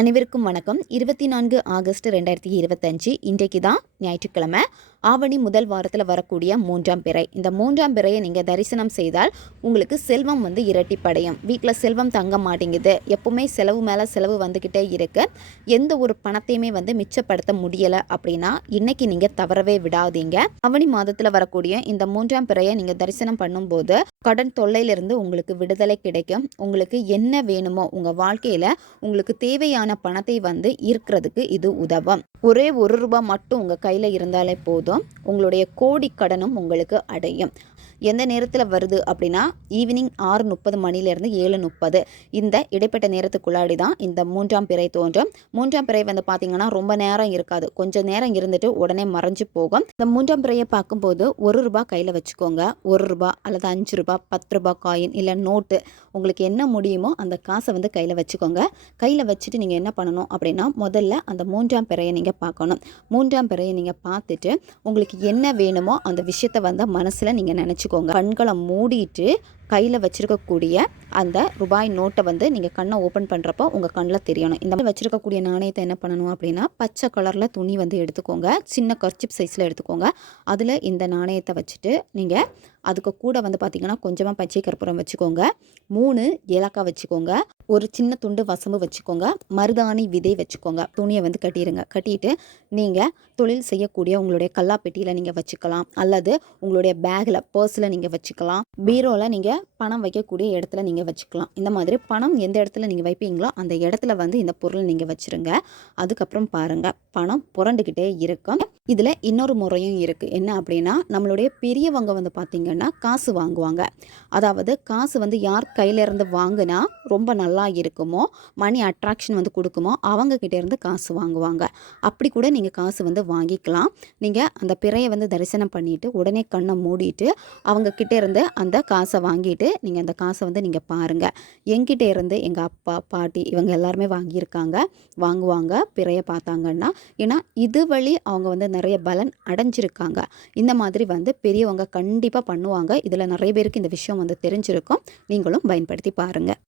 அனைவருக்கும் வணக்கம். இருபத்தி நான்கு ஆகஸ்ட் ரெண்டாயிரத்தி இருபத்தஞ்சு இன்றைக்கு தான் ஞாயிற்றுக்கிழமை. ஆவணி முதல் வாரத்தில் வரக்கூடிய மூன்றாம் பிறை. இந்த மூன்றாம் பிறையை நீங்கள் தரிசனம் செய்தால் உங்களுக்கு செல்வம் வந்து இரட்டிப்படையும். வீட்டில் செல்வம் தங்க மாட்டேங்குது. எப்பவுமே செலவு மேலே செலவு வந்துக்கிட்டே இருக்கு. எந்த ஒரு பணத்தையுமே வந்து மிச்சப்படுத்த முடியலை அப்படின்னா இன்னைக்கு நீங்கள் தவறவே விடாதீங்க. ஆவணி மாதத்தில் வரக்கூடிய இந்த மூன்றாம் பிறையை நீங்கள் தரிசனம் பண்ணும்போது கடன் தொல்லையிலிருந்து உங்களுக்கு விடுதலை கிடைக்கும். உங்களுக்கு என்ன வேணுமோ உங்கள் வாழ்க்கையில் உங்களுக்கு தேவையான பணத்தை வந்து ஈர்க்கிறதுக்கு இது உதவும். ஒரே ஒரு ரூபாய் மட்டும் உங்கள் கையில் இருந்தாலே போதும். உங்களுடைய கோடி கடனும் உங்களுக்கு அடையும். எந்த நேரத்தில் வருது அப்படின்னா ஈவினிங் ஆறு முப்பது மணிலேருந்து ஏழு முப்பது. இந்த இடைப்பட்ட நேரத்துக்குள்ளாடி தான் இந்த மூன்றாம் பிறை தோன்றும். மூன்றாம் பிறை வந்து பார்த்தீங்கன்னா ரொம்ப நேரம் இருக்காது. கொஞ்சம் நேரம் இருந்துட்டு உடனே மறைஞ்சு போகும். இந்த மூன்றாம் பிறையை பார்க்கும்போது ஒரு ரூபாய் கையில் வச்சுக்கோங்க. ஒரு ரூபாய் அல்லது அஞ்சு ரூபாய் பத்து ரூபாய் காயின் இல்லை நோட்டு உங்களுக்கு என்ன முடியுமோ அந்த காசை வந்து கையில் வச்சுக்கோங்க. கையில் வச்சுட்டு நீங்கள் என்ன பண்ணணும் அப்படின்னா முதல்ல அந்த மூன்றாம் பிறையை நீங்கள் பார்க்கணும். மூன்றாம் பிறையை நீங்கள் பார்த்துட்டு உங்களுக்கு என்ன வேணுமோ அந்த விஷயத்தை வந்து மனசில் நீங்கள் நினச்சிக்கோங்க. கண்களை மூடிட்டு கையில் வச்சுருக்கக்கூடிய அந்த ரூபாய் நோட்டை வந்து நீங்கள் கண்ணை ஓப்பன் பண்ணுறப்போ உங்கள் கண்ணில் தெரியணும். இந்த மாதிரி வச்சுருக்கக்கூடிய நாணயத்தை என்ன பண்ணணும் அப்படின்னா பச்சை கலரில் துணி வந்து எடுத்துக்கோங்க. சின்ன கர்ச்சிப் சைஸில் எடுத்துக்கோங்க. அதில் இந்த நாணயத்தை வச்சுட்டு நீங்கள் அதுக்கு கூட வந்து பார்த்திங்கன்னா கொஞ்சமாக பச்சை கற்பூரம் வச்சுக்கோங்க. மூணு ஏலக்காய் வச்சுக்கோங்க. ஒரு சின்ன துண்டு வசம்பு வச்சுக்கோங்க. மருதாணி விதை வச்சுக்கோங்க. துணியை வந்து கட்டிடுங்க. கட்டிட்டு நீங்கள் தொழில் செய்யக்கூடிய உங்களுடைய கல்லாப்பெட்டியில் நீங்கள் வச்சுக்கலாம். அல்லது உங்களுடைய பேக்கில் பர்ஸில் நீங்கள் வச்சுக்கலாம். பீரோவில் நீங்கள் பணம் வைக்கக்கூடிய இடத்துல நீங்கள் வச்சுக்கலாம். இந்த மாதிரி பணம் எந்த இடத்துல நீங்கள் வைப்பீங்களோ அந்த இடத்துல வந்து இந்த பொருளை நீங்கள் வச்சுருங்க. அதுக்கப்புறம் பாருங்கள் பணம் புரண்டுக்கிட்டே இருக்கும் இதில் இன்னொரு முறையும் இருக்குது என்ன அப்படின்னா நம்மளுடைய பெரியவங்க வந்து பார்த்திங்கன்னா காசு வாங்குவாங்க. அதாவது காசு வந்து யார் கையிலேருந்து வாங்கினா ரொம்ப நல்லா இருக்குமோ மணி அட்ராக்ஷன் வந்து கொடுக்குமோ அவங்கக்கிட்டேருந்து இருந்து காசு வாங்குவாங்க. அப்படி கூட நீங்கள் காசு வந்து வாங்கிக்கலாம். நீங்கள் அந்த பிறையை வந்து தரிசனம் பண்ணிட்டு உடனே கண்ணை மூடிட்டு அவங்க இருந்து அந்த காசை வாங்கிட்டு நீங்கள் அந்த காசை வந்து நீங்கள் பாருங்கள் எங்கிட்ட இருந்து எங்கள் அப்பா பாட்டி இவங்க எல்லாருமே வாங்கியிருக்காங்க. வாங்குவாங்க பிறையை பார்த்தாங்கன்னா. ஏன்னா இது வழி அவங்க வந்து நிறைய பலன் அடைஞ்சிருக்காங்க. இந்த மாதிரி வந்து பெரியவங்க கண்டிப்பாக பண்ணுவாங்க. இதில் நிறைய பேருக்கு இந்த விஷயம் வந்து தெரிஞ்சிருக்கும். நீங்களும் பயன்படுத்தி பாருங்கள்